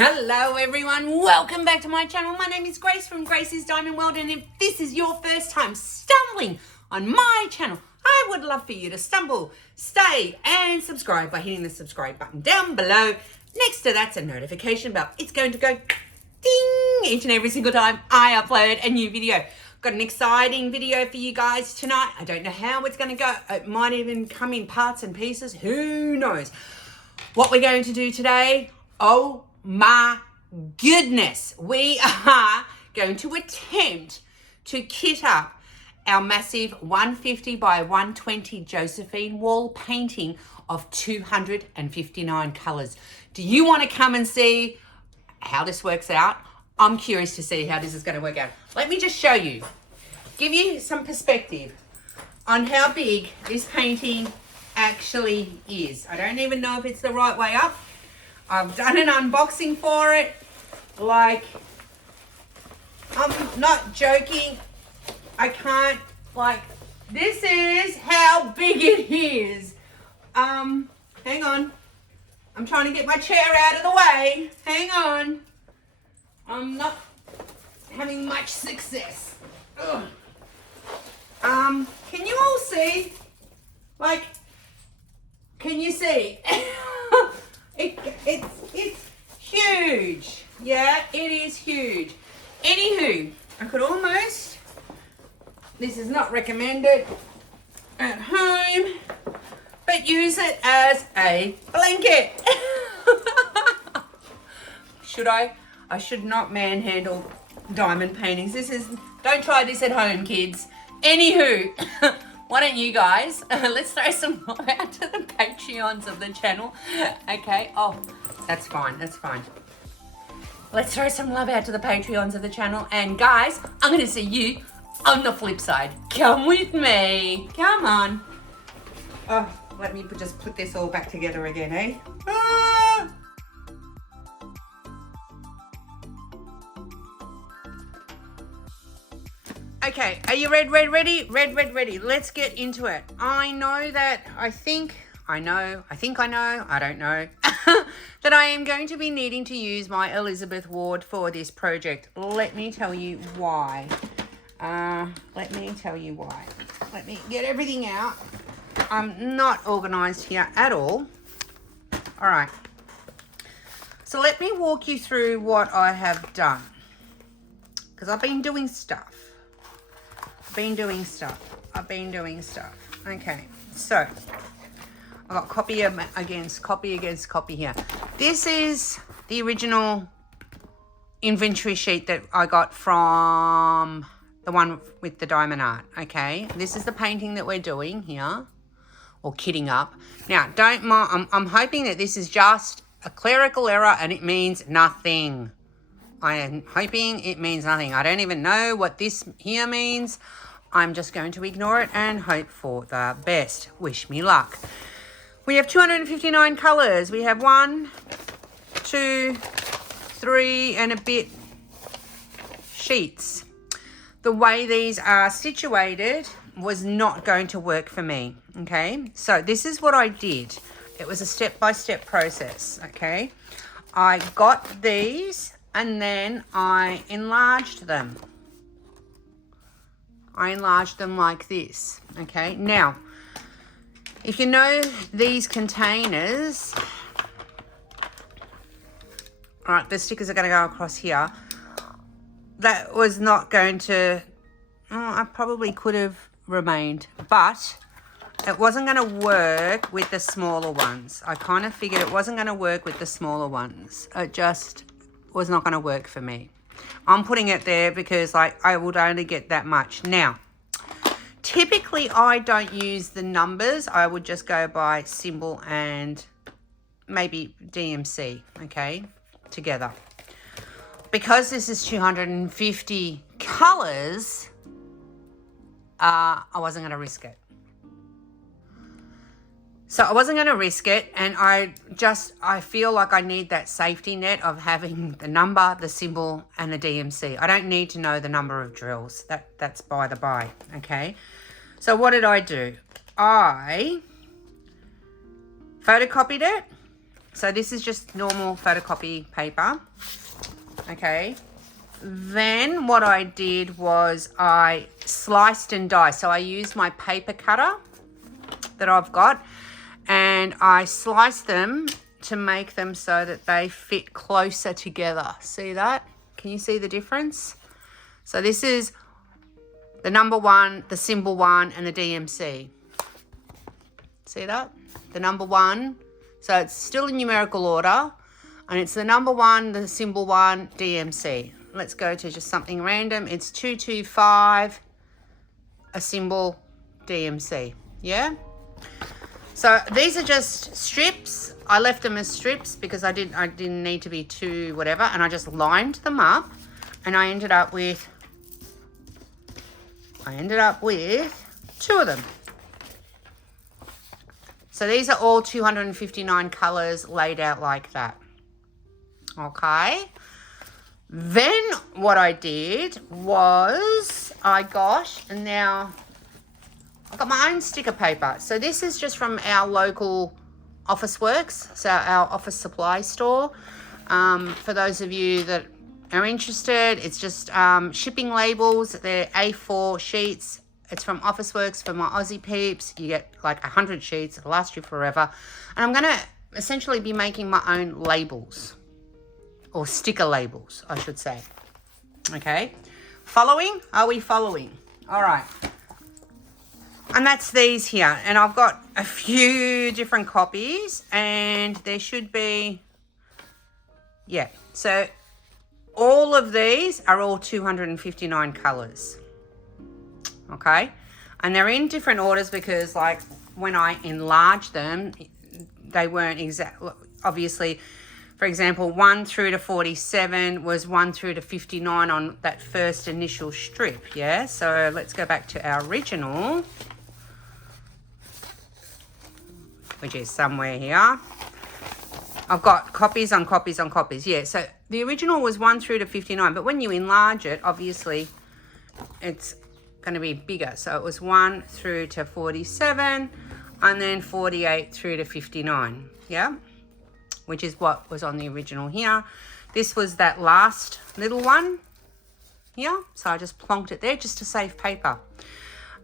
Hello everyone, welcome back to my channel. My name is Grace from Grace's Diamond World, and if this is your first time stumbling on my channel, I would love for you to stumble, stay and subscribe by hitting the subscribe button down below. Next to that's a notification bell. It's going to go ding each and every single time I upload a new video. Got an exciting video for you guys tonight. I don't know how it's going to go. It might even come in parts and pieces. Who knows? What we're going to do today, oh my goodness, we are going to attempt to kit up our massive 150 by 120 Josephine wall painting of 259 colours. Do you want to come and see how this works out? I'm curious to see how this is going to work out. Let me just show you, give you some perspective on how big this painting actually is. I don't even know if it's the right way up. I've done an unboxing for it. Like, I'm not joking. I can't, like, this is how big it is. Hang on. I'm trying to get my chair out of the way. Hang on. I'm not having much success. Ugh. Can you all see? Like, can you see? It's huge. Yeah, it is huge. Anywho, I could almost, this is not recommended at home, but use it as a blanket. Should I? I should not manhandle diamond paintings. Don't try this at home, kids. Anywho, why don't you guys, let's throw some love out to the Patreons of the channel. Okay, oh, that's fine, that's fine. Let's throw some love out to the Patreons of the channel. And guys, I'm going to see you on the flip side. Come with me. Come on. Oh, let me just put this all back together again, eh? Ah! Okay, are you ready? Ready. Let's get into it. I know that, I don't know, that I am going to be needing to use my Elizabeth Ward for this project. Let me tell you why. Let me get everything out. I'm not organised here at all. All right. So let me walk you through what I have done. Because I've been doing stuff. I've been doing stuff. Okay, so I got copy against copy here. This is the original inventory sheet that I got from the one with the diamond art. Okay, this is the painting that we're doing here, or kitting up. Now, don't mind. I'm hoping that this is just a clerical error and it means nothing. I am hoping it means nothing. I don't even know what this here means. I'm just going to ignore it and hope for the best. Wish me luck. We have 259 colours. We have 1, 2, 3 and a bit sheets. The way these are situated was not going to work for me. Okay, so this is what I did. It was a step-by-step process. Okay, I got these and then I enlarged them. I enlarged them like this. Okay, now, if you know these containers, all right, the stickers are going to go across here. That was not going to, I probably could have remained, but it wasn't going to work with the smaller ones. I kind of figured it wasn't going to work with the smaller ones. It just was not going to work for me. I'm putting it there because I would only get that much. Now, typically I don't use the numbers. I would just go by symbol and maybe DMC, okay, together. Because this is 250 colours, I wasn't going to risk it. So I wasn't going to risk it, and I feel like I need that safety net of having the number, the symbol, and the DMC. I don't need to know the number of drills. That's by the by, okay? So what did I do? I photocopied it, So this is just normal photocopy paper. Okay. Then what I did was I sliced and diced. So I used my paper cutter that I've got, and I sliced them to make them so that they fit closer together. See that? Can you see the difference? So this is the number 1, the symbol 1, and the DMC. See that? The number 1. So it's still in numerical order, and it's the number 1, the symbol 1, DMC. Let's go to just something random. It's 225, a symbol, DMC. Yeah? So these are just strips. I left them as strips because I didn't need to be too whatever, and I just lined them up, and I ended up with 2 of them. So these are all 259 colors laid out like that. Okay. Then what I did was I've got my own sticker paper. So this is just from our local Officeworks, so our office supply store. For those of you that are interested, it's just shipping labels. They're A4 sheets. It's from Officeworks for my Aussie peeps. You get like 100 sheets. It'll last you forever. And I'm going to essentially be making my own labels, or sticker labels, I should say. Okay. Following? Are we following? All right. And that's these here. And I've got a few different copies, and there should be, yeah. So all of these are all 259 colors. Okay. And they're in different orders because, like, when I enlarged them, they weren't exact. Obviously, for example, 1 through to 47 was 1 through to 59 on that first initial strip. Yeah. So let's go back to our original, which is somewhere here. I've got copies on copies on copies. Yeah, so the original was 1 through to 59, but when you enlarge it, obviously, it's going to be bigger. So it was 1 through to 47, and then 48 through to 59, yeah? Which is what was on the original here. This was that last little one here, so I just plonked it there just to save paper.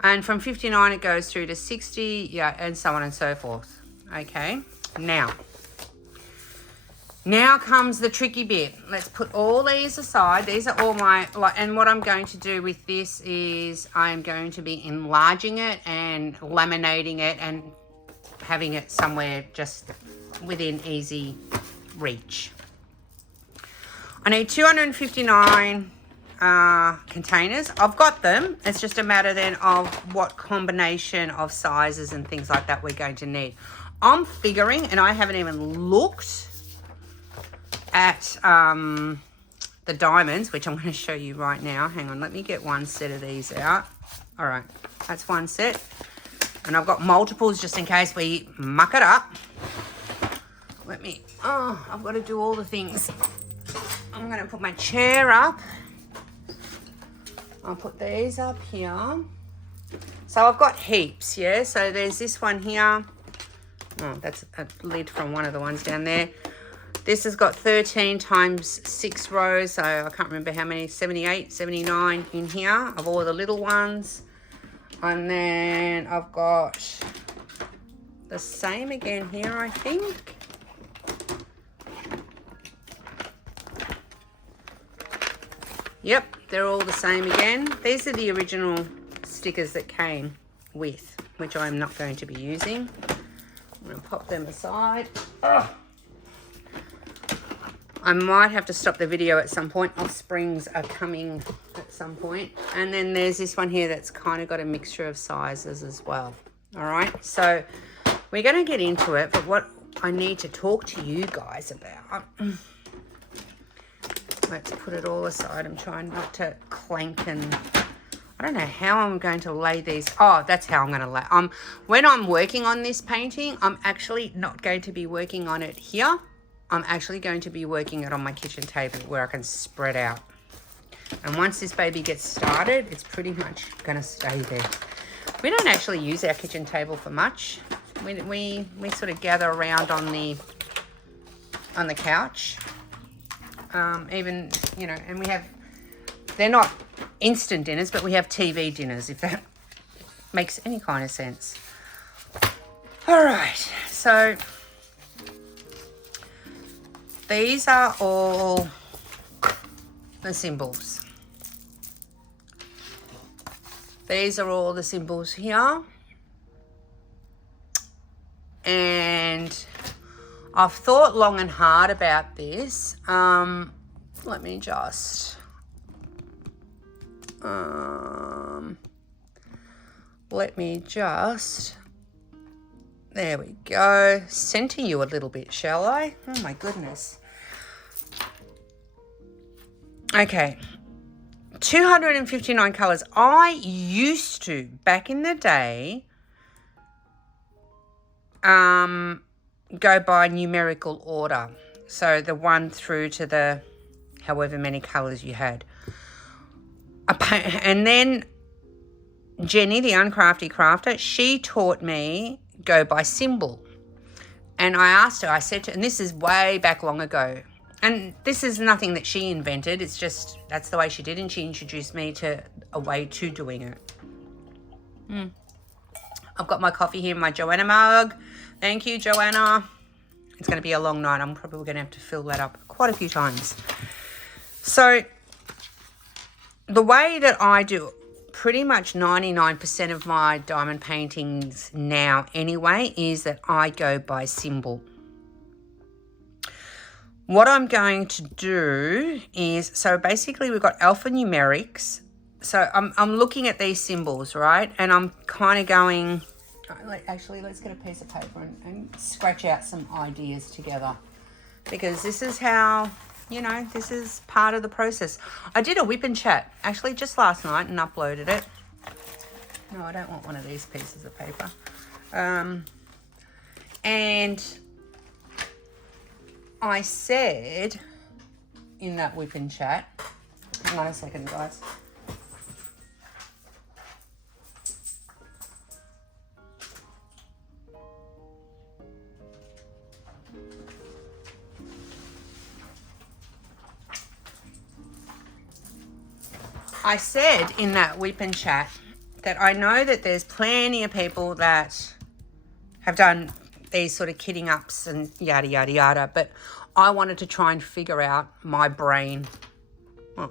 And from 59, it goes through to 60, yeah, and so on and so forth. Okay, now comes the tricky bit. Let's put all these aside. These are all my, and what I'm going to do with this is I'm going to be enlarging it and laminating it and having it somewhere just within easy reach. I need 259 containers. I've got them. It's just a matter then of what combination of sizes and things like that we're going to need. I'm figuring, and I haven't even looked at the diamonds, which I'm going to show you right now. Hang on, let me get one set of these out. All right, that's one set. And I've got multiples just in case we muck it up. I've got to do all the things. I'm going to put my chair up. I'll put these up here. So I've got heaps, yeah? So there's this one here. Oh, that's a lid from one of the ones down there. This has got 13 times 6 rows, so I can't remember how many, 78, 79 in here of all the little ones. And then I've got the same again here, I think. Yep, they're all the same again. These are the original stickers that came with, which I'm not going to be using. I'm going to pop them aside. Ugh. I might have to stop the video at some point. Offsprings are coming at some point. And then there's this one here that's kind of got a mixture of sizes as well. All right, so we're going to get into it, but what I need to talk to you guys about, let's put it all aside. I'm trying not to clank, and I don't know how I'm going to lay these. Oh, that's how I'm going to lay. When I'm working on this painting, I'm actually not going to be working on it here. I'm actually going to be working it on my kitchen table where I can spread out. And once this baby gets started, it's pretty much going to stay there. We don't actually use our kitchen table for much. We sort of gather around on the on the couch. Even, you know, and we have, they're not instant dinners, but we have TV dinners, if that makes any kind of sense. All right, so these are all the symbols. These are all the symbols here. And I've thought long and hard about this. Let me just... there we go. Center you a little bit, shall I? Oh my goodness. Okay. 259 colours. I used to, back in the day, go by numerical order. So the 1 through to the however many colours you had. And then Jenny, the Uncrafty Crafter, she taught me go by symbol. And I asked her, I said to her, and this is way back long ago, and this is nothing that she invented, it's just that's the way she did, and she introduced me to a way to doing it. I've got my coffee here in my Joanna mug. Thank you, Joanna. It's going to be a long night. I'm probably going to have to fill that up quite a few times. So the way that I do pretty much 99% of my diamond paintings now anyway is that I go by symbol. What I'm going to do is, so basically we've got alphanumerics. So I'm looking at these symbols, right? And I'm kind of going, actually, let's get a piece of paper and scratch out some ideas together. Because this is how, you know, this is part of the process. I did a whip and chat, actually, just last night and uploaded it. No, I don't want one of these pieces of paper. And I said in that whip and chat, hang on a second, guys. I said in that whip and chat that I know that there's plenty of people that have done these sort of kitting ups and yada, yada, yada, but I wanted to try and figure out my brain. I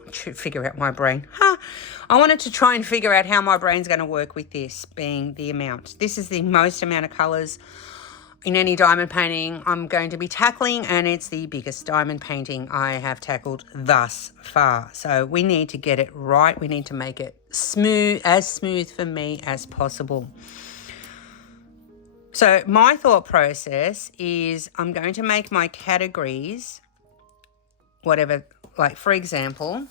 wanted to try and figure out how my brain's going to work with this being the amount. This is the most amount of colours in any diamond painting I'm going to be tackling, and it's the biggest diamond painting I have tackled thus far. So we need to get it right. We need to make it smooth, as smooth for me as possible. So my thought process is I'm going to make my categories, whatever, like for example,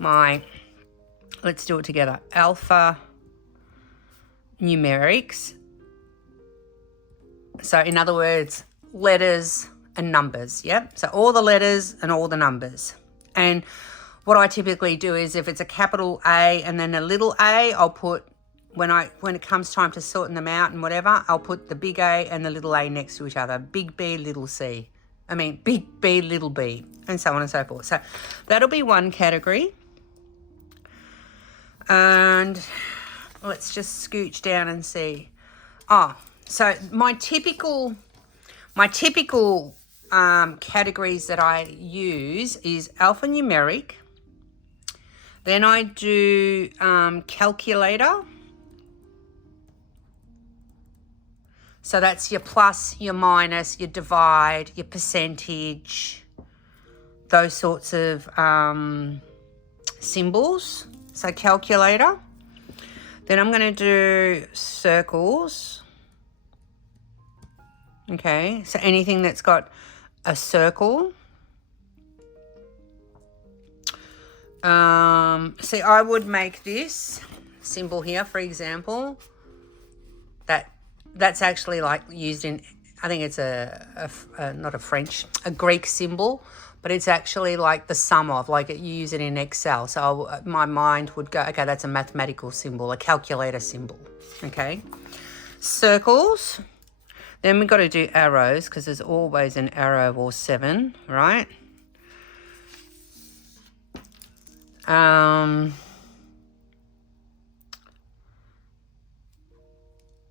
let's do it together, alpha numerics. So in other words, letters and numbers, yep? So all the letters and all the numbers. And what I typically do is if it's a capital A and then a little a, I'll put, when it comes time to sorting them out and whatever, I'll put the big A and the little a next to each other. Big B, little c. I mean, big B, little b, and so on and so forth. So that'll be one category. And let's just scooch down and see. So my typical categories that I use is alphanumeric. Then I do calculator. So that's your plus, your minus, your divide, your percentage, those sorts of symbols. So calculator. Then I'm going to do circles. Okay, so anything that's got a circle. See, I would make this symbol here, for example, that's actually like used in, I think it's not a French, a Greek symbol, but it's actually like the sum of, like you use it in Excel. So my mind would go, okay, that's a mathematical symbol, a calculator symbol, okay? Circles. Then we've got to do arrows because there's always an arrow or 7, right? And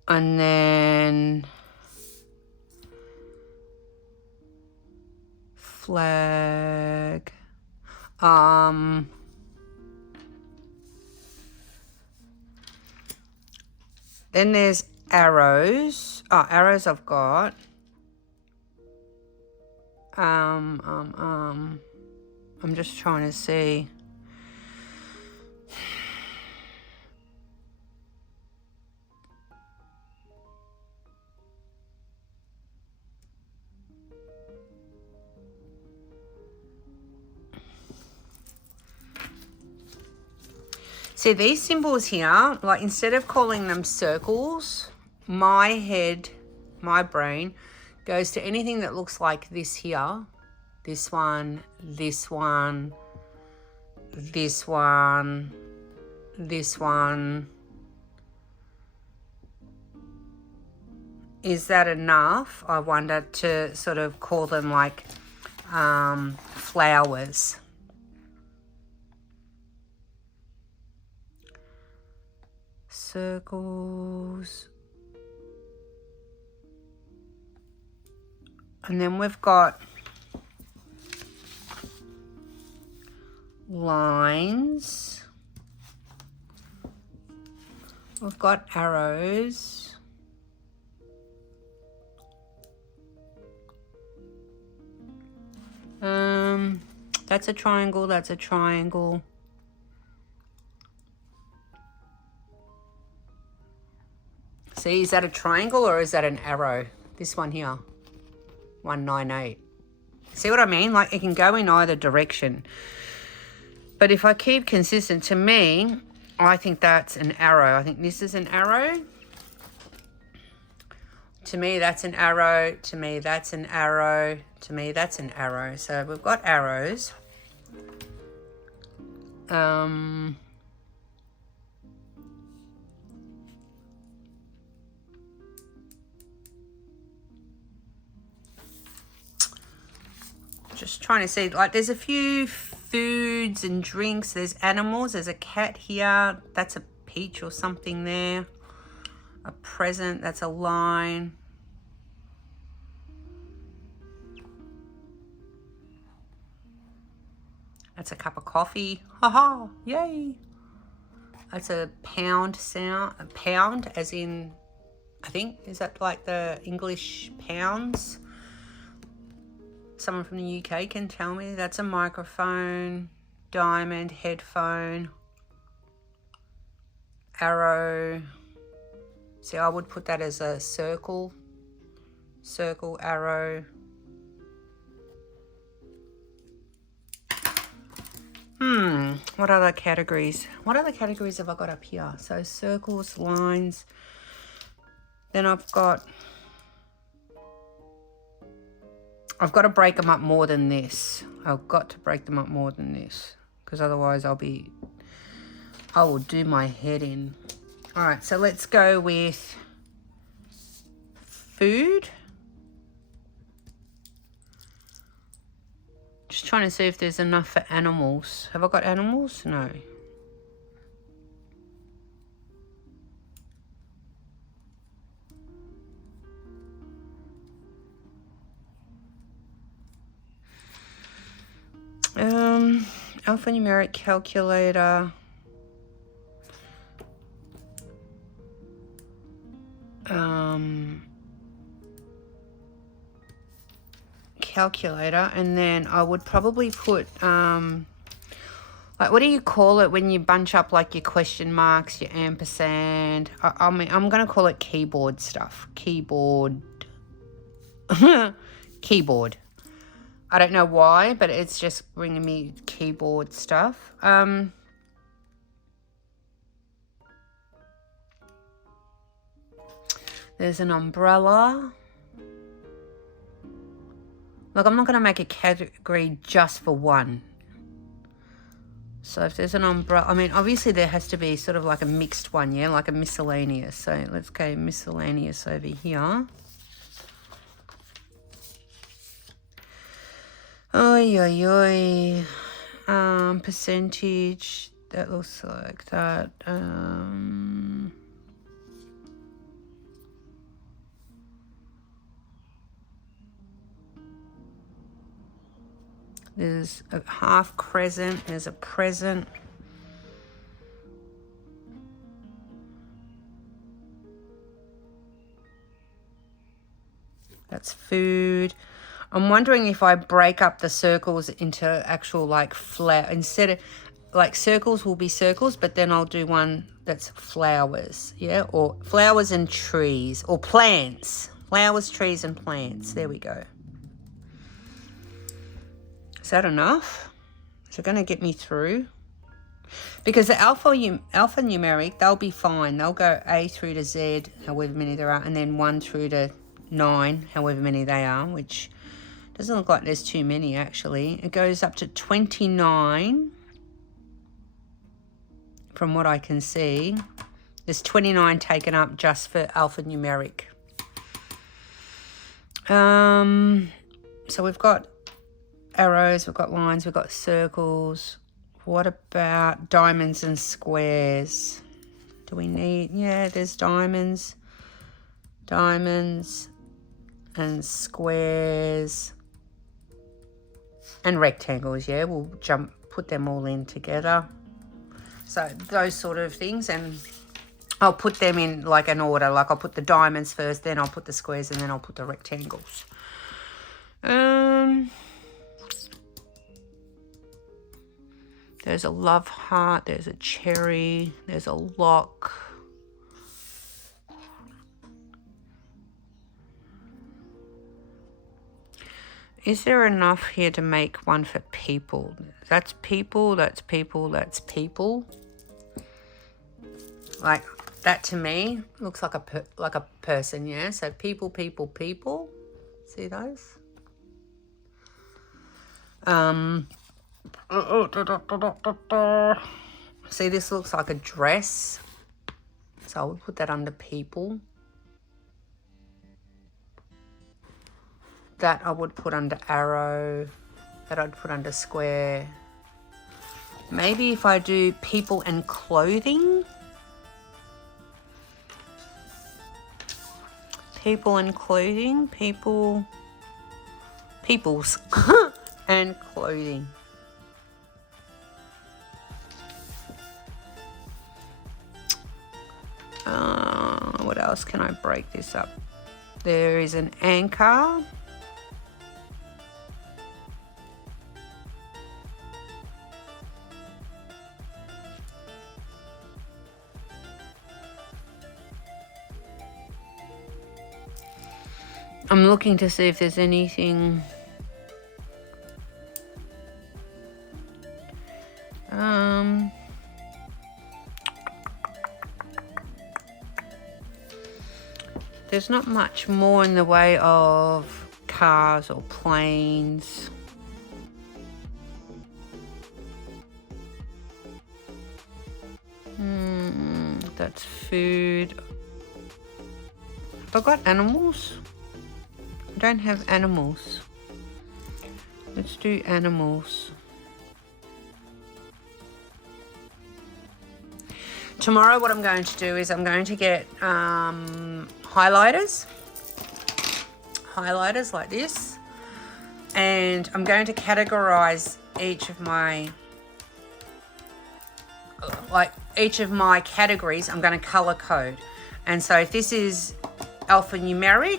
then flag. Then there's arrows. Oh, arrows I've got. I'm just trying to see. See, these symbols here, like instead of calling them circles, my head, my brain, goes to anything that looks like this here. This one, this one, this one, this one. Is that enough, I wonder, to sort of call them like flowers? Circles. And then we've got lines. We've got arrows. That's a triangle, that's a triangle. See, is that a triangle or is that an arrow? This one here, 198. See what I mean? Like it can go in either direction. But if I keep consistent, to me, I think that's an arrow. I think this is an arrow. To me, that's an arrow. To me, that's an arrow. To me, that's an arrow. So we've got arrows. Just trying to see, like there's a few foods and drinks. There's animals. There's a cat here. That's a peach or something there. A present. That's a line. That's a cup of coffee. Haha, yay. That's a pound sound. A pound as in, I think, is that like the English pounds? Someone from the UK can tell me. That's a microphone, diamond, headphone, arrow. See, I would put that as a circle, circle, arrow. What other categories? What other categories have I got up here? So circles, lines. Then I've got to break them up more than this. I've got to break them up more than this because otherwise I will do my head in. All right, so let's go with food. Just trying to see if there's enough for animals. Have I got animals? No. Alphanumeric calculator. Calculator, and then I would probably put like, what do you call it when you bunch up like your question marks, your ampersand? I mean, I'm gonna call it keyboard stuff. Keyboard. Keyboard. I don't know why, but it's just bringing me keyboard stuff. There's an umbrella. Look, I'm not going to make a category just for one. So if there's an umbrella, I mean, obviously there has to be sort of like a mixed one, yeah, like a miscellaneous. So let's go miscellaneous over here. Oi, oi, oi. Percentage, that looks like that. There's a half crescent, there's a present. That's food. I'm wondering if I break up the circles into actual like flower, instead of like circles will be circles, but then I'll do one that's flowers, yeah, or flowers and trees, or plants. Flowers, trees and plants. There we go. Is that enough? Is it going to get me through? Because the alphanumeric, they'll be fine. They'll go A through to Z, however many there are, and then 1 through to 9, however many they are, which doesn't look like there's too many actually. It goes up to 29 from what I can see. There's 29 taken up just for alphanumeric. So we've got arrows, we've got lines, we've got circles. What about diamonds and squares? Do we need, yeah, there's diamonds and squares and rectangles. Yeah, we'll put them all in together. So those sort of things, and I'll put them in like an order. Like I'll put the diamonds first, then I'll put the squares, and then I'll put the rectangles. There's a love heart, there's a cherry, there's a lock. Is there enough here to make one for people? That's people, that's people, that's people. Like that to me looks like a person, yeah? So people, people, people. See those? See, this looks like a dress. So I would put that under people. That I would put under arrow. That I'd put under square. Maybe if I do people and clothing. People and clothing. People's and clothing. What else can I break this up? There is an anchor. I'm looking to see if there's anything. There's not much more in the way of cars or planes. That's food. Have I got animals? I don't have animals. Let's do animals. Tomorrow what I'm going to do is I'm going to get highlighters like this, and I'm going to categorize each of my categories. I'm going to color code. And so if this is alphanumeric,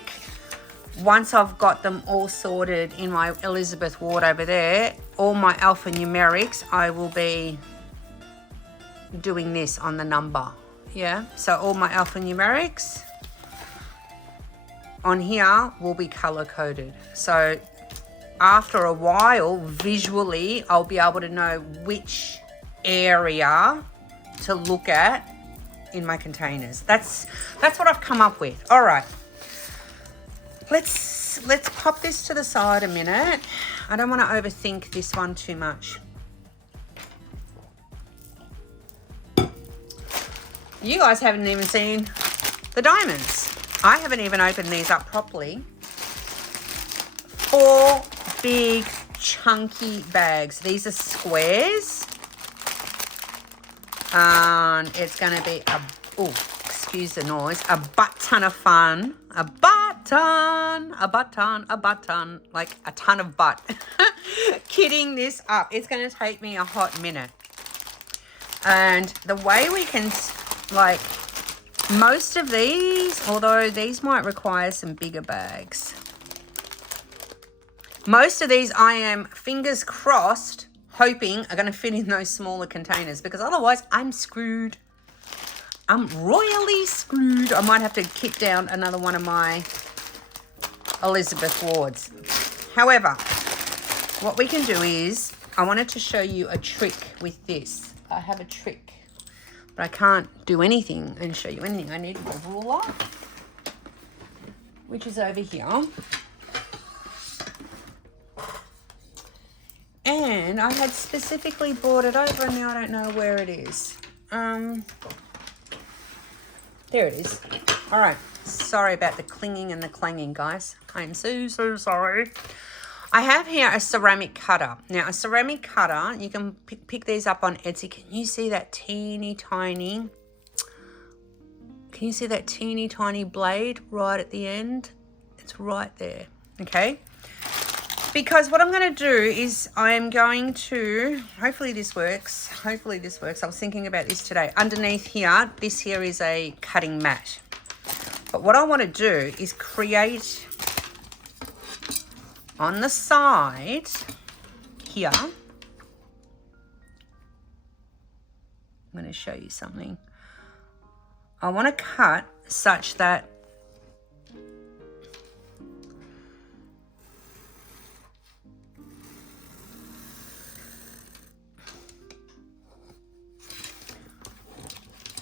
once I've got them all sorted in my Elizabeth ward over there, all my alphanumerics, I will be doing this on the number. Yeah, so all my alphanumerics on here will be color coded. So after a while, visually, I'll be able to know which area to look at in my containers. That's what I've come up with. All right, let's pop this to the side a minute. I don't want to overthink this one too much. You guys haven't even seen the diamonds. I haven't even opened these up properly. 4 big chunky bags. These are squares. And it's going to be excuse the noise, a butt ton of fun. A ton, like a ton of butt. Kidding this up. It's going to take me a hot minute. And the way we can, like, most of these, although these might require some bigger bags. Most of these I am, fingers crossed, hoping are going to fit in those smaller containers, because otherwise I'm screwed. I'm royally screwed. I might have to kick down another one of my Elizabeth Wards. However, what we can do is, I wanted to show you a trick with this. I have a trick, but I can't do anything and show you anything. I need a ruler, which is over here. And I had specifically brought it over, and now I don't know where it is. There it is. All right. Sorry about the clinging and the clanging, guys. I'm so sorry. I have here a ceramic cutter. Now, a ceramic cutter, you can pick these up on Etsy. Can you see that teeny tiny? Can you see that teeny tiny blade right at the end? It's right there. Okay. Because what I'm going to do is I'm going to, hopefully this works. Hopefully this works. I was thinking about this today. Underneath here, this here is a cutting mat. But what I want to do is create on the side here. I'm going to show you something. I want to cut such that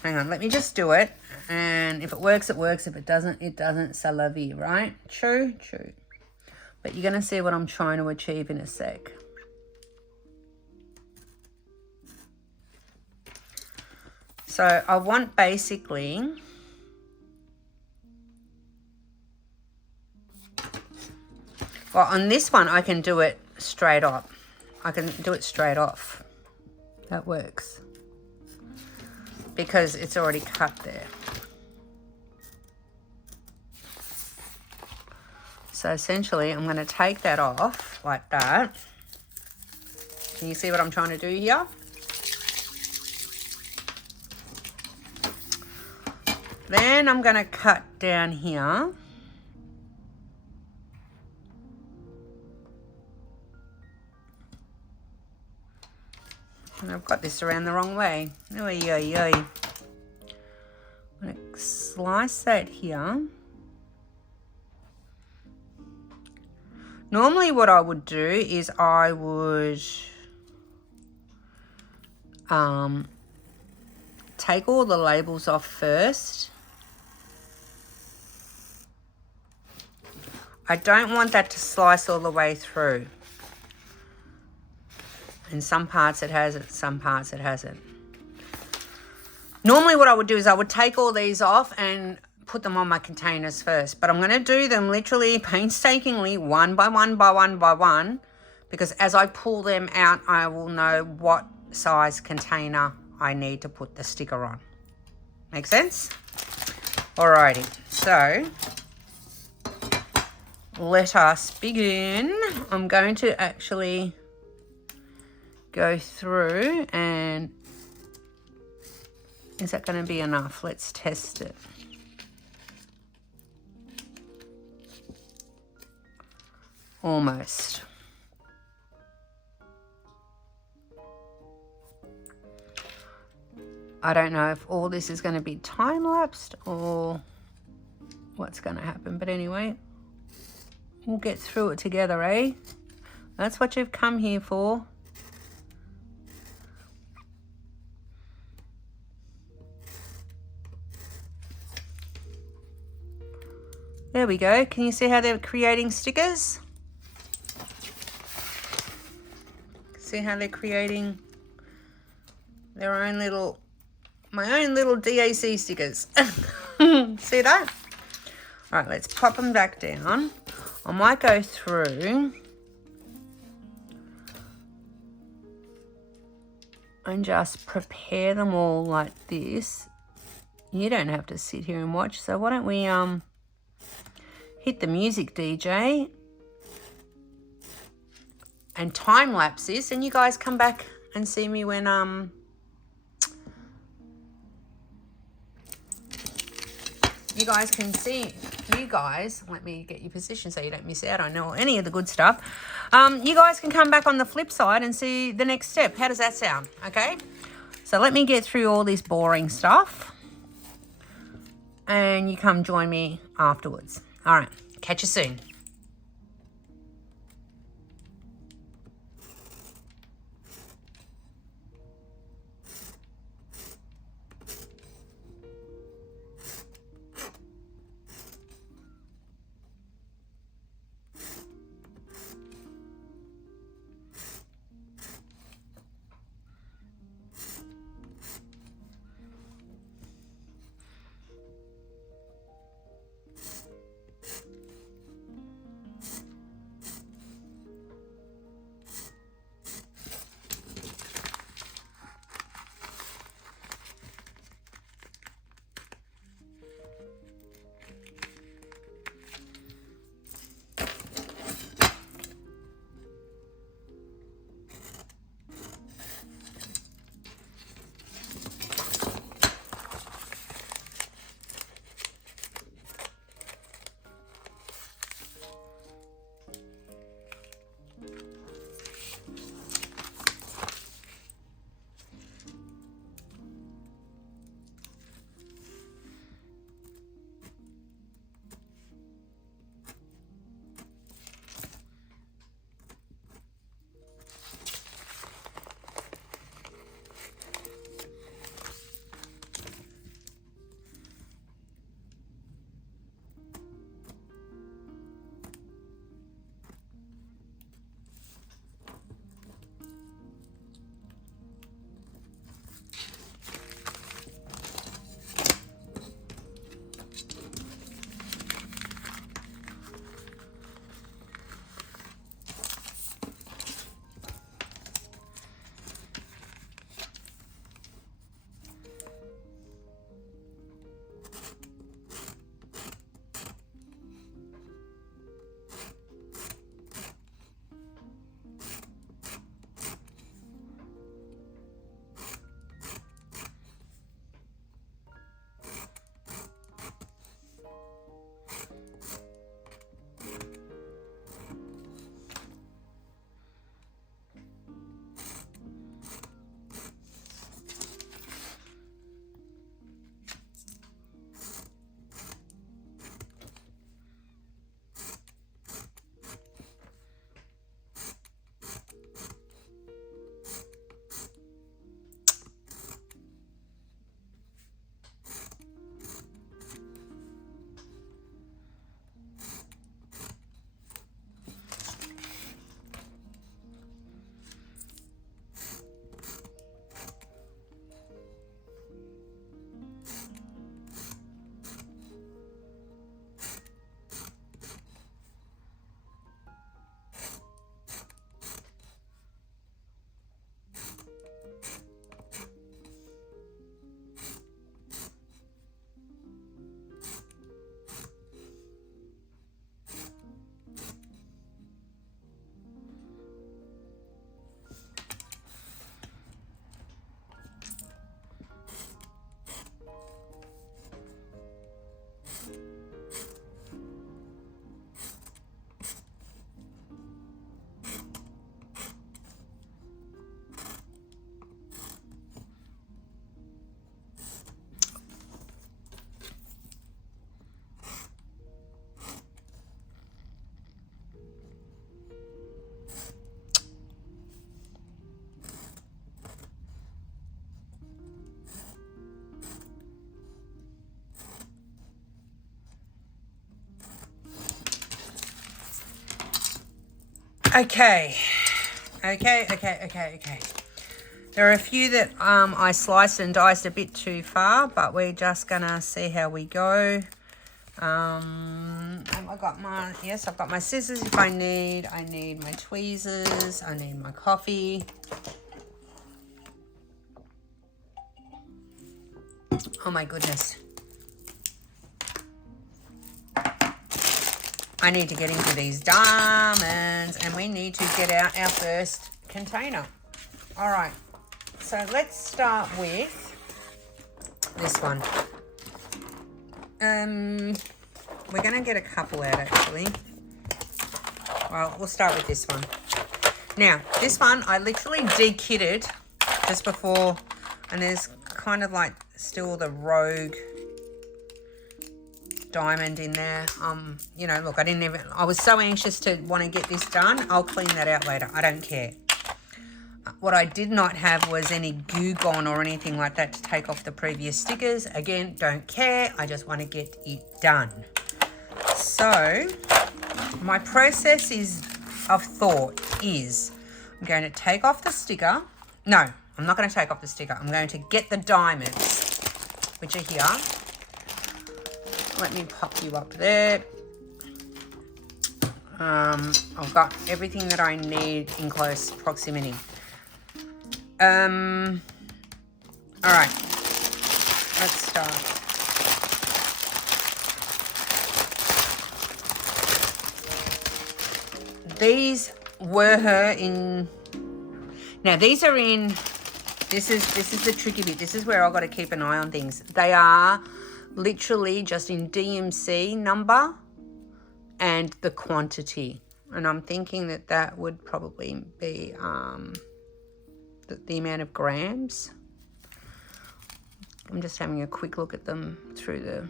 hang on, let me just do it. And if it works, it works. If it doesn't, it doesn't. C'est la vie, right? True. But you're going to see what I'm trying to achieve in a sec. So I want basically, well, on this one, I can do it straight up. I can do it straight off. That works, because it's already cut there. So essentially, I'm going to take that off like that. Can you see what I'm trying to do here? Then I'm going to cut down here. And I've got this around the wrong way. I'm going to slice that here. Normally what I would do is I would take all the labels off first. I don't want that to slice all the way through. In some parts it has it, some parts it hasn't. Normally what I would do is I would take all these off and put them on my containers first, but I'm going to do them literally painstakingly one by one by one by one, because as I pull them out I will know what size container I need to put the sticker on. Make sense? Alrighty, so let us begin. I'm going to actually go through, and is that going to be enough? Let's test it. Almost. I don't know if all this is going to be time-lapsed or what's going to happen, but anyway, we'll get through it together, eh? That's what you've come here for. There we go. Can you see how they're creating stickers? See how they're creating their own little, my own little DAC stickers. See that? All right, let's pop them back down. I might go through and just prepare them all like this. You don't have to sit here and watch. So why don't we hit the music, DJ, and time lapse this, and you guys come back and see me when you guys can see. You guys, let me get your position so you don't miss out on any of the good stuff. You guys can come back on the flip side and see the next step. How does that sound? Okay, so let me get through all this boring stuff and you come join me afterwards. All right, catch you soon. Okay. There are a few that I sliced and diced a bit too far, but we're just gonna see how we go. I've got my scissors if I need my tweezers, I need my coffee. Oh my goodness. I need to get into these diamonds, and we need to get out our first container. All right, so let's start with this one. We're gonna get a couple out actually. Well, we'll start with this one. Now, this one I literally de-kitted just before, and there's kind of like still the rogue diamond in there. You know, look, I was so anxious to want to get this done. I'll clean that out later. I don't care. What I did not have was any goo gone or anything like that to take off the previous stickers. Again, don't care. I just want to get it done. So, my process of thought is I'm going to take off the sticker. No, I'm not going to take off the sticker. I'm going to get the diamonds, which are here. Let me pop you up there. I've got everything that I need in close proximity. All right, let's start. These were in, now these are in, this is the tricky bit. This is where I've got to keep an eye on things. They are literally just in DMC number and the quantity. And I'm thinking that that would probably be the amount of grams. I'm just having a quick look at them through the...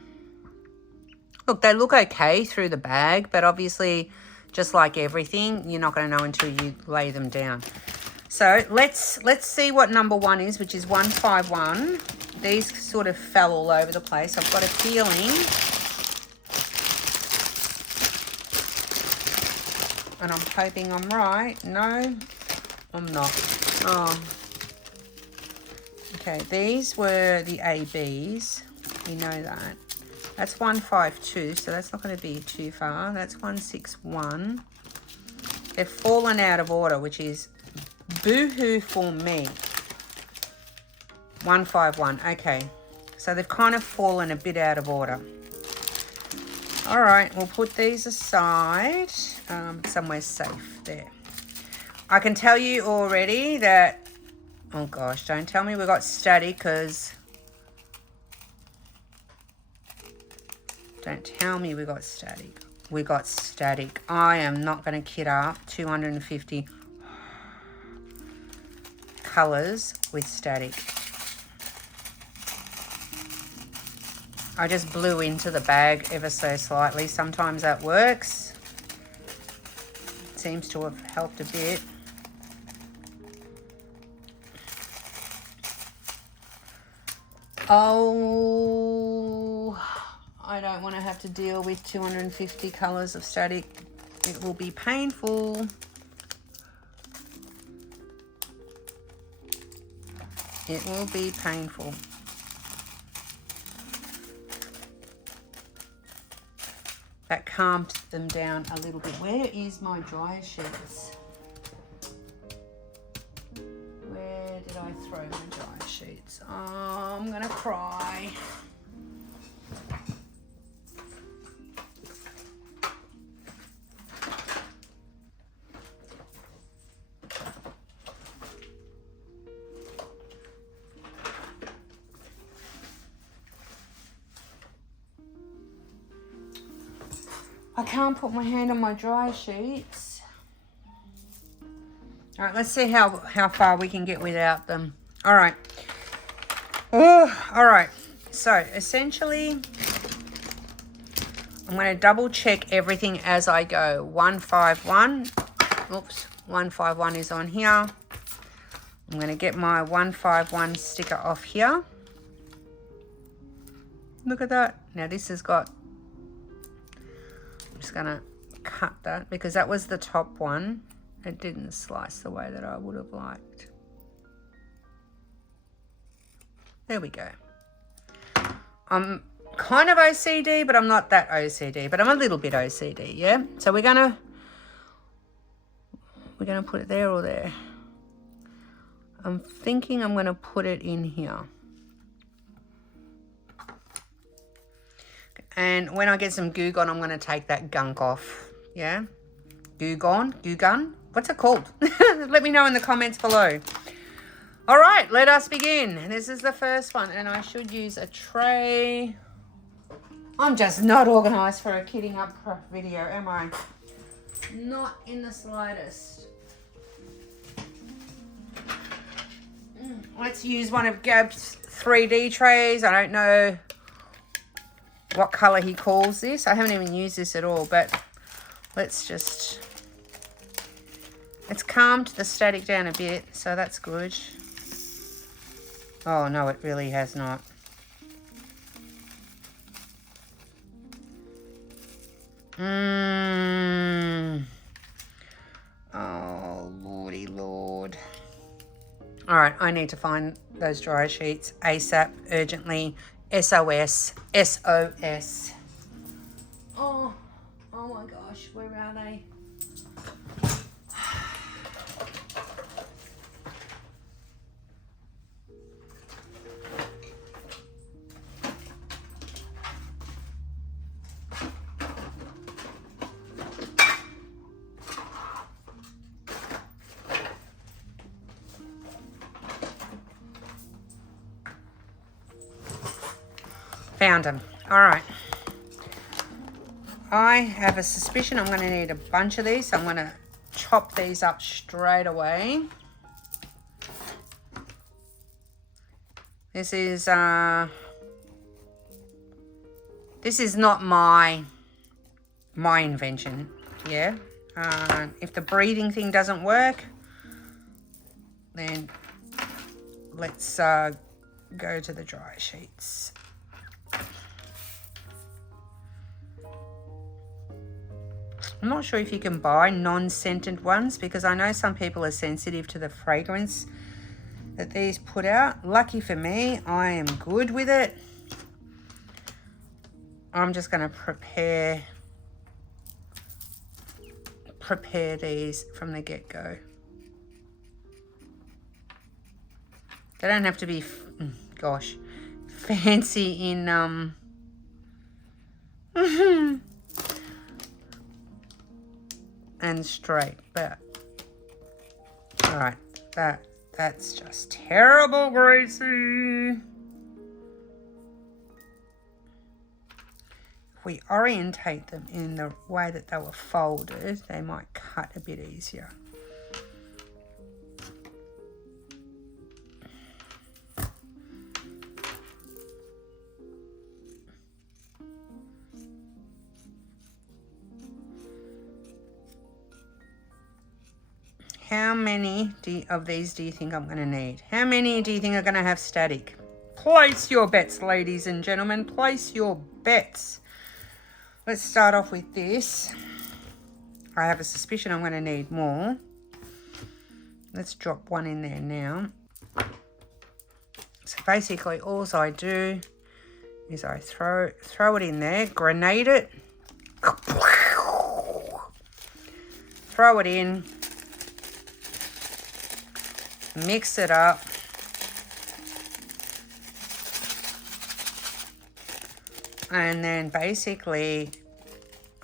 Look, they look okay through the bag, but obviously, just like everything, you're not going to know until you lay them down. So let's see what number one is, which is 151. These sort of fell all over the place. I've got a feeling, and I'm hoping I'm right. No, I'm not. Oh. Okay, these were the ABs. You know that. That's 152, so that's not going to be too far. That's 161. They've fallen out of order, which is boo-hoo for me. 151, okay. So they've kind of fallen a bit out of order. All right, we'll put these aside somewhere safe there. I can tell you already that, oh gosh, don't tell me we got static, because don't tell me we got static. We got static. I am not going to kid up 250 colours with static. I just blew into the bag ever so slightly. Sometimes that works. It seems to have helped a bit. Oh, I don't want to have to deal with 250 colours of static. It will be painful. It will be painful. That calmed them down a little bit. Where is my dryer sheets? Where did I throw my dryer sheets? Oh, I'm gonna cry. I can't put my hand on my dryer sheets. All right, let's see how far we can get without them. All right. Oh, all right. So essentially, I'm going to double check everything as I go. 151. Oops, 151 is on here. I'm going to get my 151 sticker off here. Look at that. Now this has got... I'm just going to cut that because that was the top one. It didn't slice the way that I would have liked. There we go. I'm kind of OCD, but I'm not that OCD, but I'm a little bit OCD, yeah? So we're gonna put it there or there. I'm thinking I'm gonna put it in here. And when I get some goo gone, I'm going to take that gunk off. Yeah? Goo gone? Goo gun? What's it called? Let me know in the comments below. All right, let us begin. This is the first one, and I should use a tray. I'm just not organised for a kidding up video, am I? Not in the slightest. Let's use one of Gab's 3D trays. I don't know what colour he calls this. I haven't even used this at all, but let's just... It's calmed the static down a bit, so that's good. Oh, no, it really has not. Oh, lordy lord. All right, I need to find those dryer sheets ASAP, urgently. SOS, SOS. Oh my gosh, where are they? Found them. All right. I have a suspicion I'm going to need a bunch of these. So I'm going to chop these up straight away. This is not my invention. Yeah. If the breathing thing doesn't work, then let's go to the dry sheets. I'm not sure if you can buy non-scented ones because I know some people are sensitive to the fragrance that these put out. Lucky for me, I am good with it. I'm just going to prepare these from the get-go. They don't have to be, gosh, fancy in and straight, but all right, that's just terrible, Gracie. If we orientate them in the way that they were folded, they might cut a bit easier. How many of these do you think I'm going to need? How many do you think are going to have static? Place your bets, ladies and gentlemen. Place your bets. Let's start off with this. I have a suspicion I'm going to need more. Let's drop one in there now. So basically all I do is I throw it in there, grenade it, throw it in, mix it up, and then basically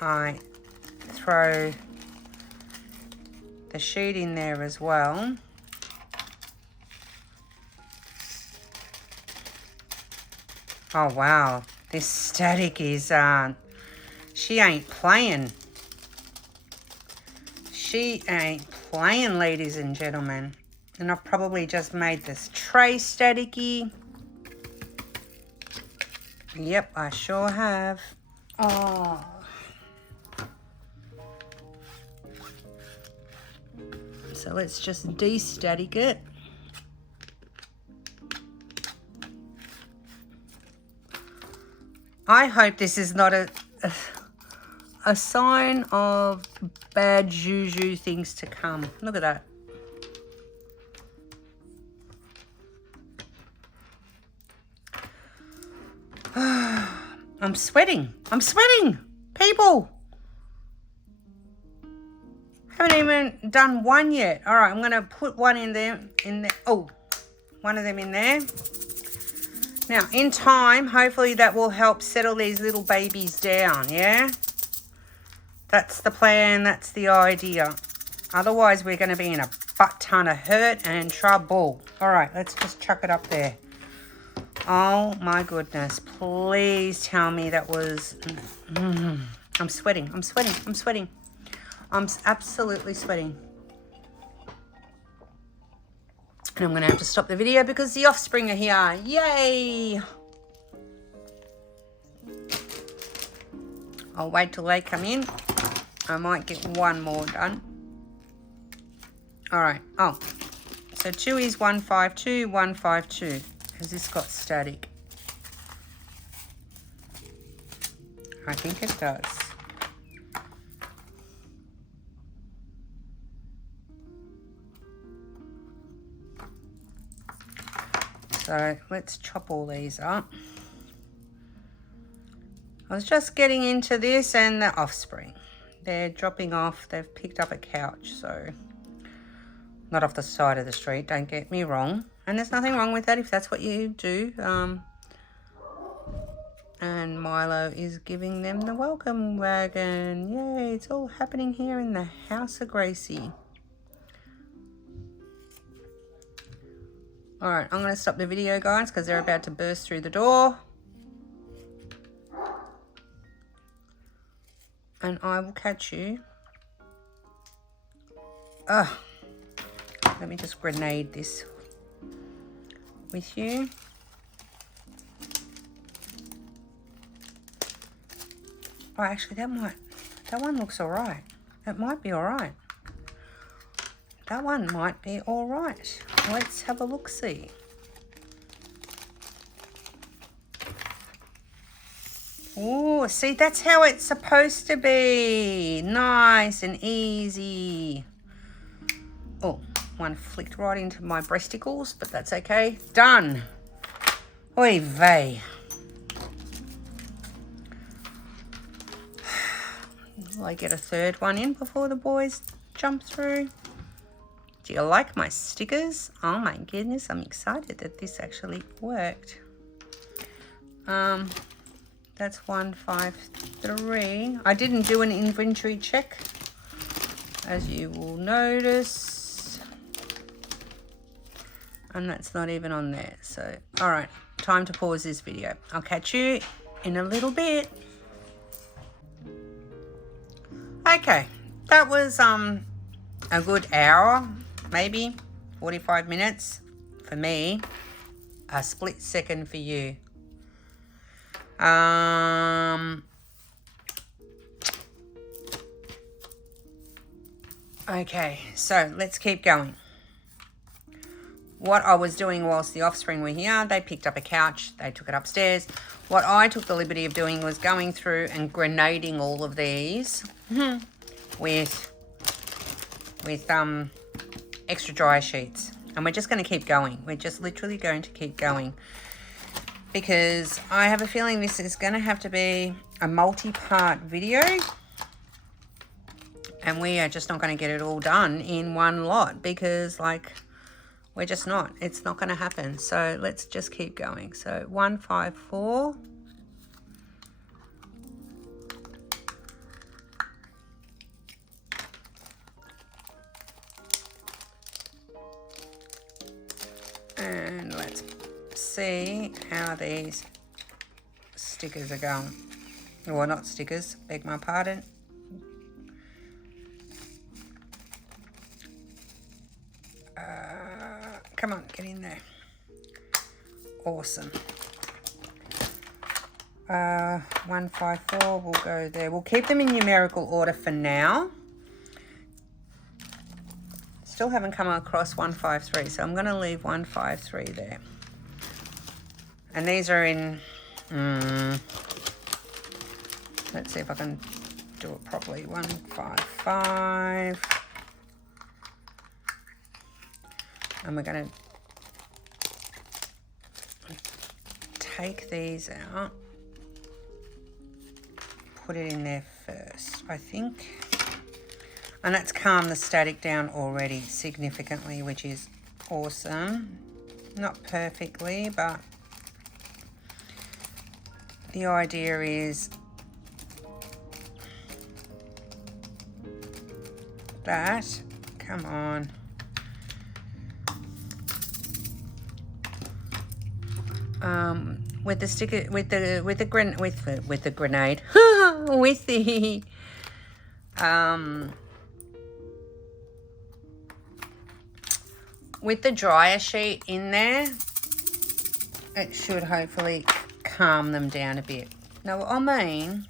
I throw the sheet in there as well. Oh wow, this static is she ain't playing. She ain't playing, ladies and gentlemen. And I've probably just made this tray staticky. Yep, I sure have. Oh. So let's just de-static it. I hope this is not a sign of bad juju things to come. Look at that. I'm sweating. I'm sweating, people. Haven't even done one yet. All right, I'm going to put one in there. Oh, one of them in there. Now, in time, hopefully that will help settle these little babies down, yeah? That's the plan, that's the idea. Otherwise, we're going to be in a butt ton of hurt and trouble. All right, let's just chuck it up there. Oh, my goodness. Please tell me that was... I'm sweating, I'm sweating, I'm sweating. I'm absolutely sweating. And I'm going to have to stop the video because the offspring are here. Yay! I'll wait till they come in. I might get one more done. All right. Oh, so 2 is 152, 152. Has this got static? I think it does. So let's chop all these up. I was just getting into this and the offspring. They're dropping off. They've picked up a couch, so not off the side of the street, don't get me wrong. And there's nothing wrong with that if that's what you do. And Milo is giving them the welcome wagon. Yay, it's all happening here in the house of Gracie. All right, I'm going to stop the video, guys, because they're about to burst through the door. And I will catch you. Let me just grenade this with you. Oh, actually, that one looks all right. It might be all right. That one might be all right. Let's have a look-see. Oh, see, that's how it's supposed to be. Nice and easy. Oh, one flicked right into my breasticles, but that's okay. Done. Oy vey. Will I get a third one in before the boys jump through? Do you like my stickers? Oh my goodness, I'm excited that this actually worked. That's 153. I didn't do an inventory check, as you will notice. And that's not even on there. So, all right, time to pause this video. I'll catch you in a little bit. Okay, that was a good hour, maybe 45 minutes for me, a split second for you. Okay, so let's keep going. What I was doing whilst the offspring were here, they picked up a couch, they took it upstairs. What I took the liberty of doing was going through and grenading all of these with extra dry sheets. And we're just going to keep going. We're just literally going to keep going. Because I have a feeling this is going to have to be a multi-part video. And we are just not going to get it all done in one lot. Because, like, we're just not. It's not going to happen. So let's just keep going. So 154. And let's see how these stickers are going. Well, not stickers, beg my pardon. Come on, get in there. Awesome. 154 will go there. We'll keep them in numerical order for now. Still haven't come across 153, so I'm going to leave 153 there. And these are in, let's see if I can do it properly. 155. And we're going to take these out, put it in there first, I think. And that's calmed the static down already significantly, which is awesome. Not perfectly, but the idea is that, come on, with the sticker, with the grenade, with the with the dryer sheet in there, it should hopefully calm them down a bit. Now what I mean,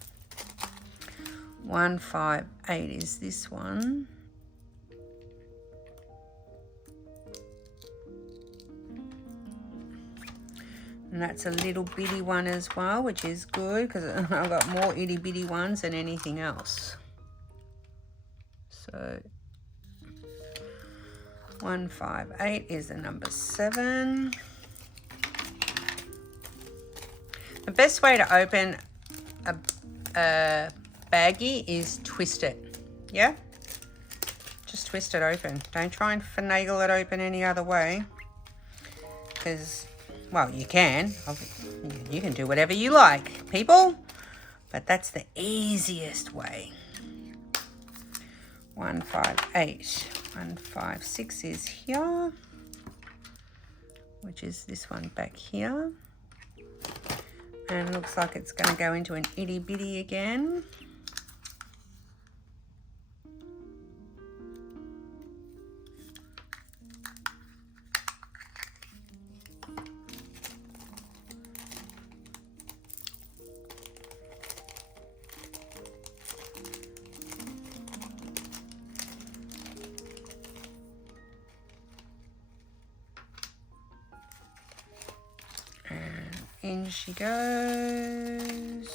158 is this one. And that's a little bitty one as well, which is good because I've got more itty bitty ones than anything else. So 158 is the number 7. The best way to open a baggie is twist it. Yeah? Just twist it open. Don't try and finagle it open any other way. Because, well, you can. You can do whatever you like, people. But that's the easiest way. 158. 156 is here. Which is this one back here. And looks like it's going to go into an itty bitty again. In she goes.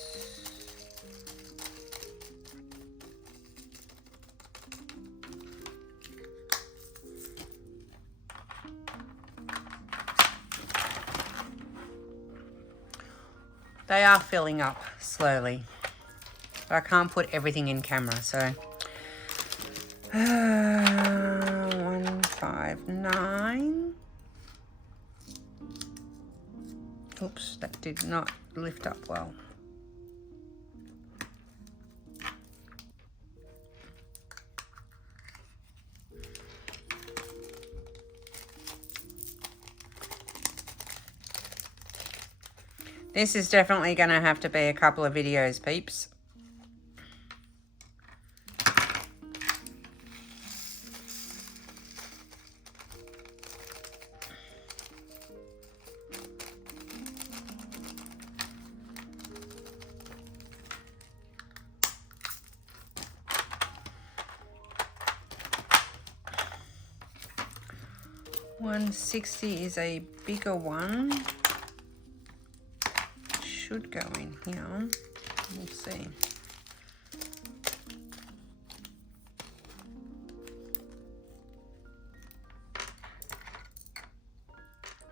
They are filling up slowly, but I can't put everything in camera, so 159. Oops, that did not lift up well. This is definitely going to have to be a couple of videos, peeps. $160 is a bigger one. Should go in here. We'll see.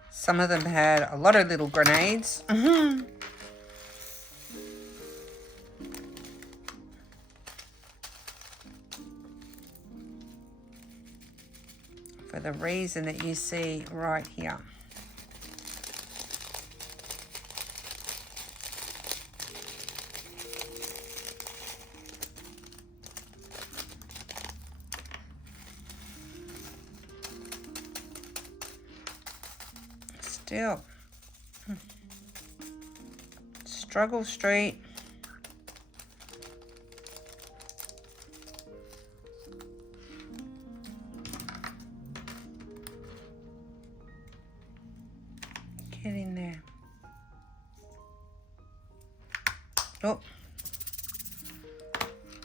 Some of them had a lot of little grenades. For the reason that you see right here. Still, struggle street. Get in there. Oh,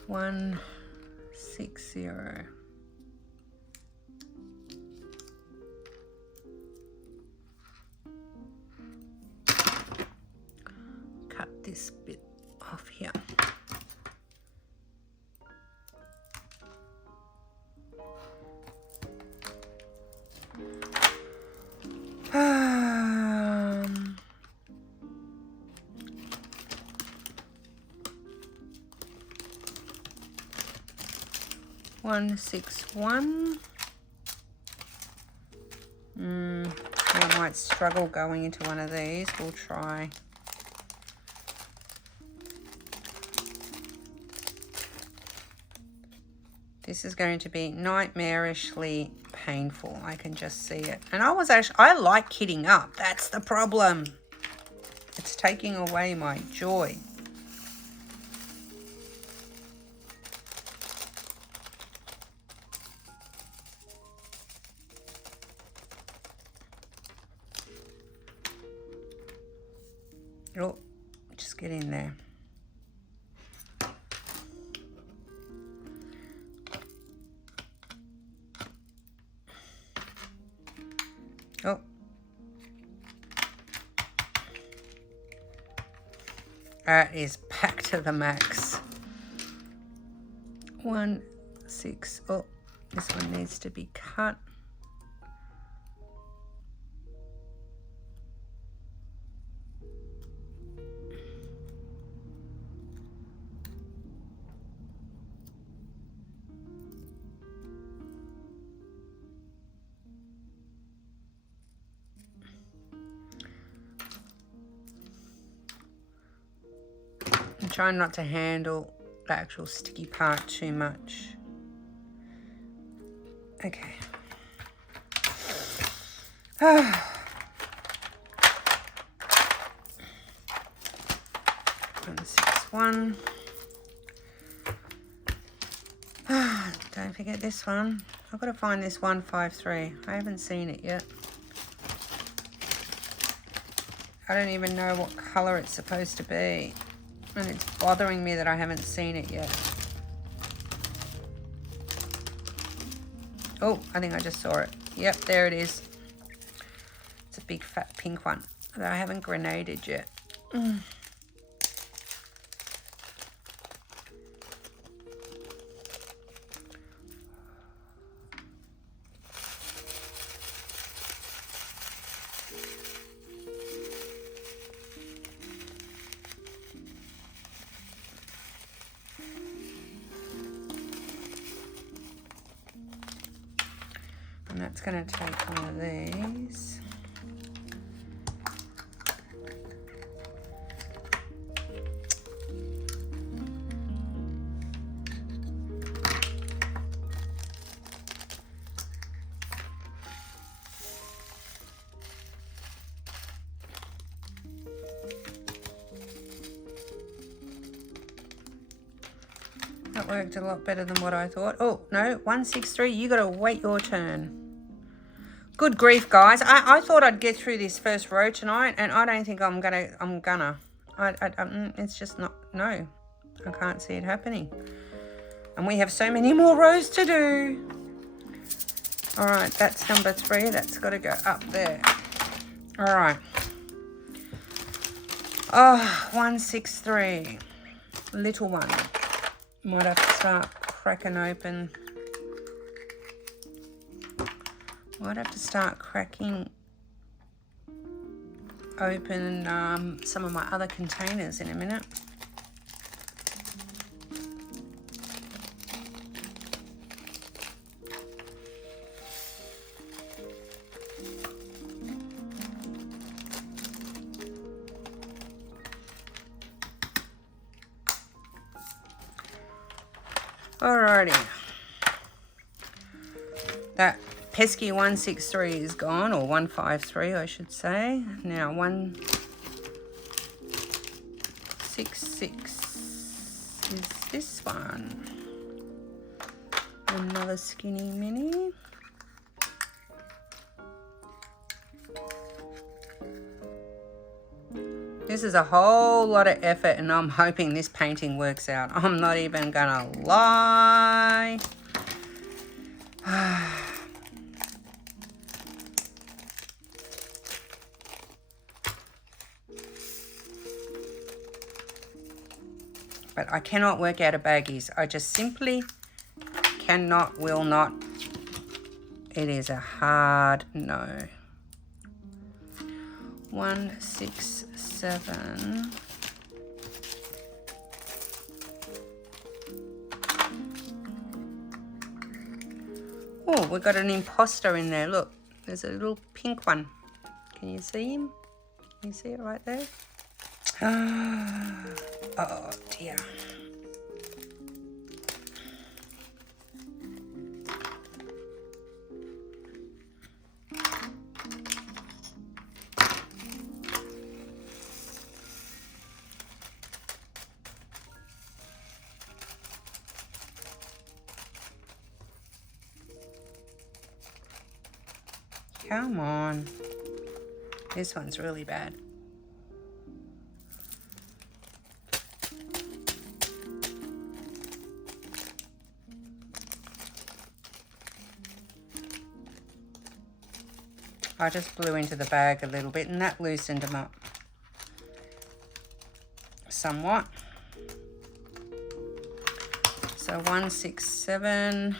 160. Cut this bit off here. $161. I might struggle going into one of these. We'll try. This is going to be nightmarishly painful. I can just see it. And I like kitting up. That's the problem. It's taking away my joy. Oh, just get in there. Oh. That is packed to the max. 1, 6. Oh, this one needs to be cut. I'm trying not to handle the actual sticky part too much. Okay. 161. Don't forget this one. I've got to find this 153. I haven't seen it yet. I don't even know what color it's supposed to be. And it's bothering me that I haven't seen it yet. Oh, I think I just saw it. Yep, there it is. It's a big fat pink one that I haven't grenaded yet. And that's going to take one of these. That worked a lot better than what I thought. Oh, no, 163, you got to wait your turn. Good grief, guys. I thought I'd get through this first row tonight, and I don't think I'm gonna. It's just not, no. I can't see it happening. And we have so many more rows to do. All right, that's number 3. That's got to go up there. All right. Oh, 163. Little one. Might have to start cracking open. Might have to start cracking open some of my other containers in a minute. Alrighty. That pesky 163 is gone, or 153 I should say. Now 166 is this one. Another skinny mini. This is a whole lot of effort, and I'm hoping this painting works out. I'm not even gonna lie. But I cannot work out of baggies. I just simply cannot, will not. It is a hard no. 167. Oh, we've got an imposter in there. Look, there's a little pink one. Can you see him? Can you see it right there? Oh dear. Come on. This one's really bad. I just blew into the bag a little bit and that loosened them up somewhat. So 167.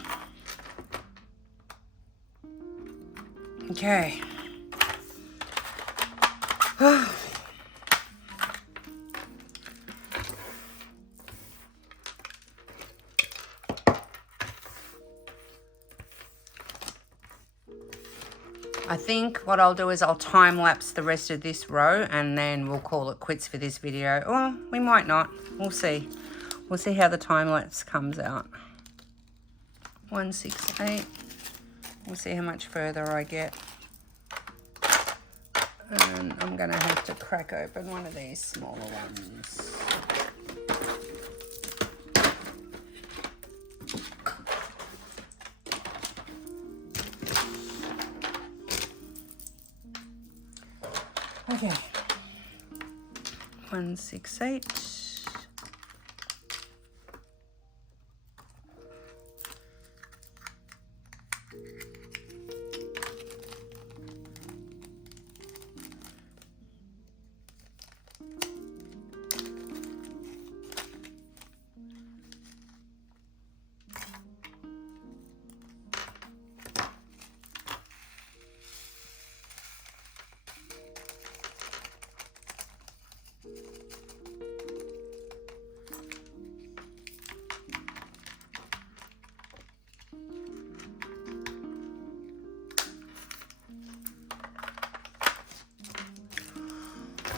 Okay. I think what I'll do is I'll time lapse the rest of this row and then we'll call it quits for this video. Or we might not. We'll see. We'll see how the time lapse comes out. 168. We'll see how much further I get. And I'm going to have to crack open one of these smaller ones. Okay, 168.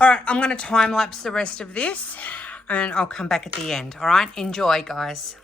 All right, I'm going to time lapse the rest of this and I'll come back at the end. All right, enjoy, guys.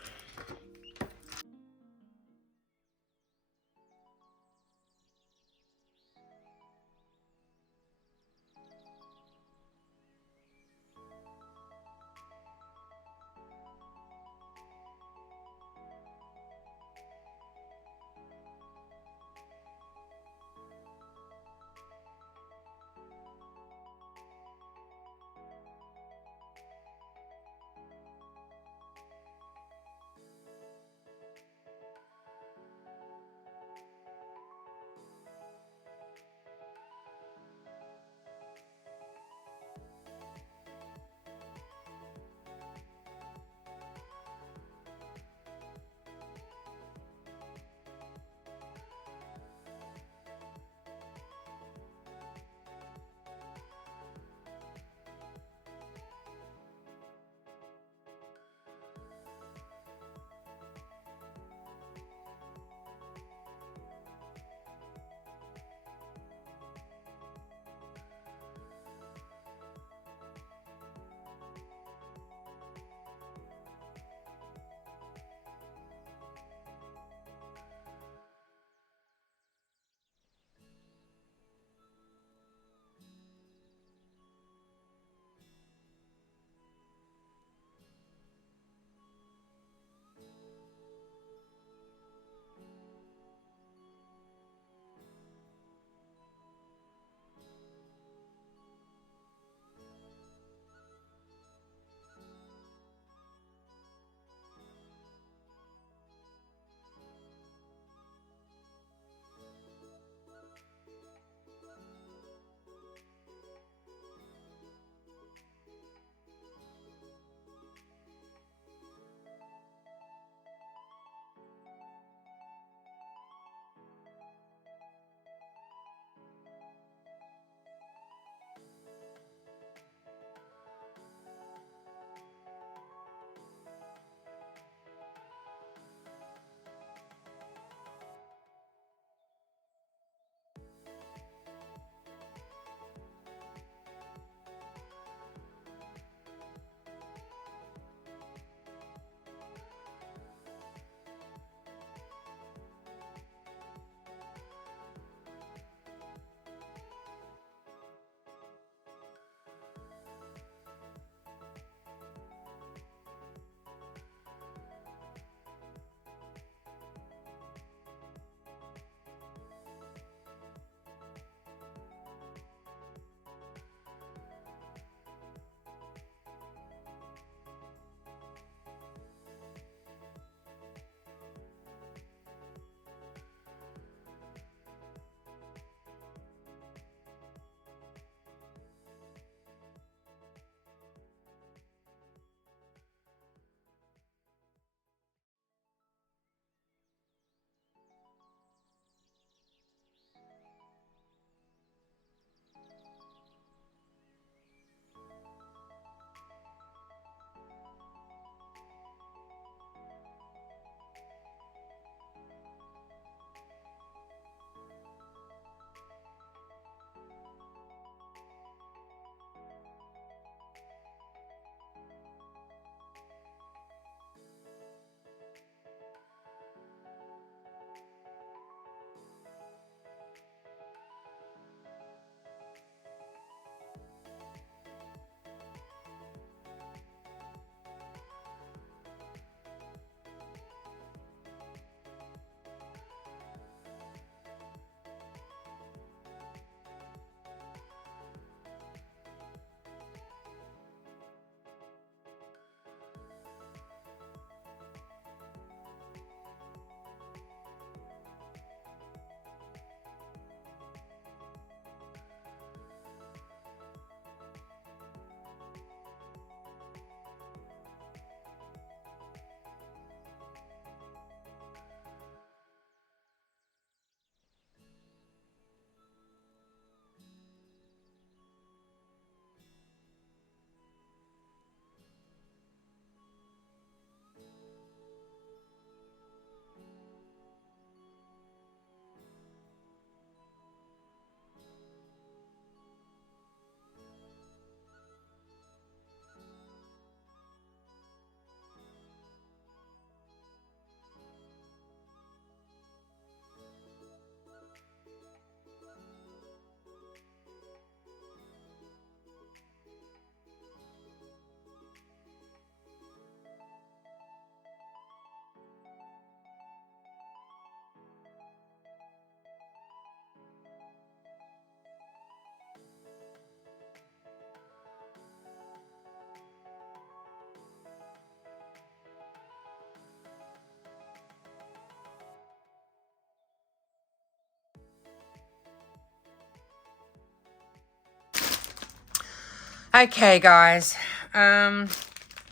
Okay, guys.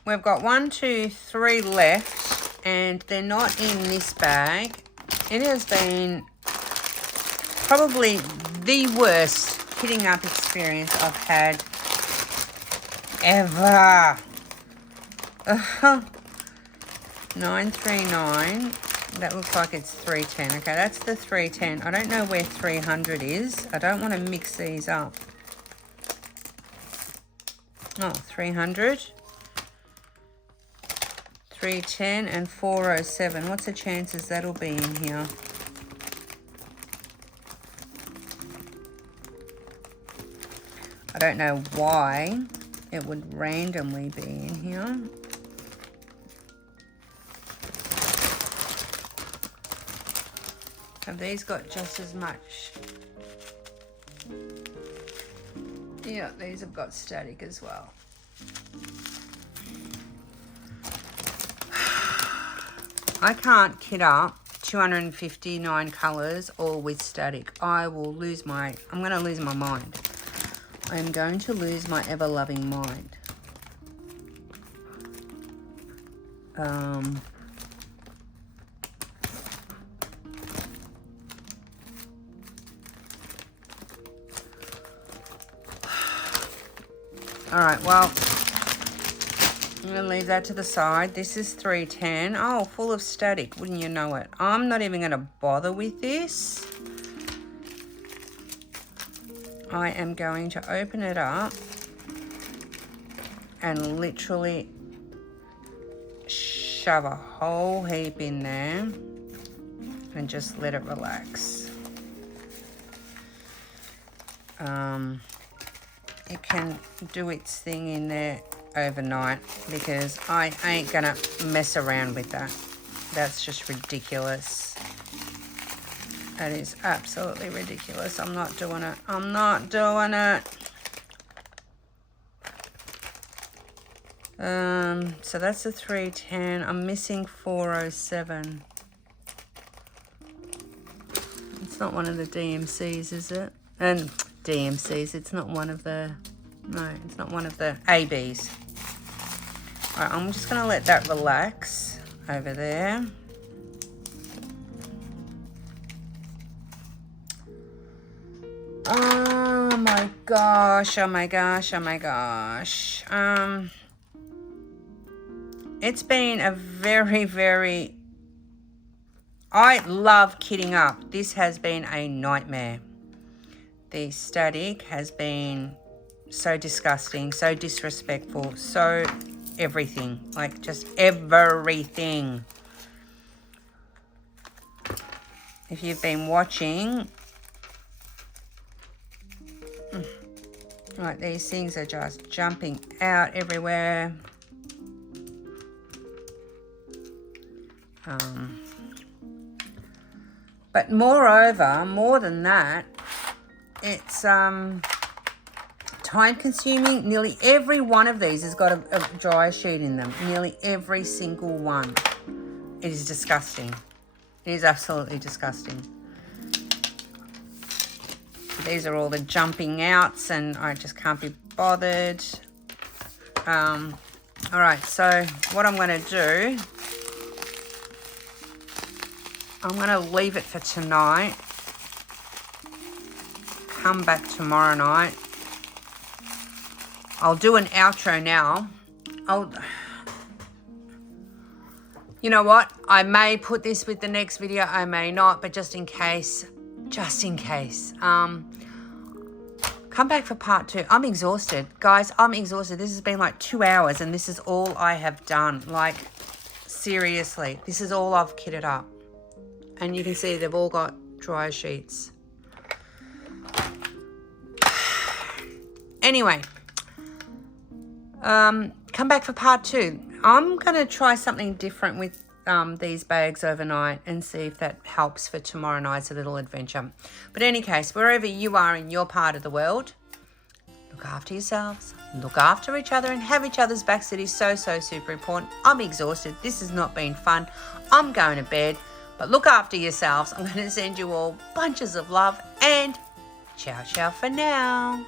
We've got 1, 2, 3 left, and they're not in this bag. It has been probably the worst hitting up experience I've had ever. 939. That looks like it's 310. Okay, that's the 310. I don't know where 300 is. I don't want to mix these up. Oh, 300. 310 and 407. What's the chances that'll be in here? I don't know why it would randomly be in here. Have these got just as much? Yeah, these have got static as well. I can't kit up 259 colours all with static. I will lose my, I'm going to lose my mind. I am going to lose my ever-loving mind. All right, well, I'm going to leave that to the side. This is 310. Oh, full of static, wouldn't you know it? I'm not even going to bother with this. I am going to open it up and literally shove a whole heap in there and just let it relax. It can do its thing in there overnight because I ain't gonna mess around with that. That's just ridiculous. That is absolutely ridiculous. I'm not doing it. I'm not doing it. So that's a 310. I'm missing 407. It's not one of the DMCs, is it? And DMCs, it's not one of the, no, it's not one of the ABs. All right, I'm just gonna let that relax over there. Oh my gosh, oh my gosh, oh my gosh. It's been a very, I love kitting up. This has been a nightmare. The static has been so disgusting, so disrespectful, so everything, like just everything. If you've been watching, like these things are just jumping out everywhere. But moreover, more than that, it's time consuming. Nearly every one of these has got a dryer sheet in them. Nearly every single one. It is disgusting. It is absolutely disgusting. These are all the jumping outs and I just can't be bothered. All right, so what I'm going to do, I'm going to leave it for tonight. Come back tomorrow night. I'll do an outro now. You know what? I may put this with the next video. I may not, but just in case. Come back for part 2. I'm exhausted. Guys, I'm exhausted. This has been like 2 hours and this is all I have done. Like, seriously, this is all I've kitted up. And you can see they've all got dryer sheets. Anyway, come back for part 2. I'm going to try something different with these bags overnight and see if that helps for tomorrow night's little adventure. But in any case, wherever you are in your part of the world, look after yourselves, look after each other and have each other's backs. It is so super important. I'm exhausted. This has not been fun. I'm going to bed, but look after yourselves. I'm going to send you all bunches of love and ciao for now.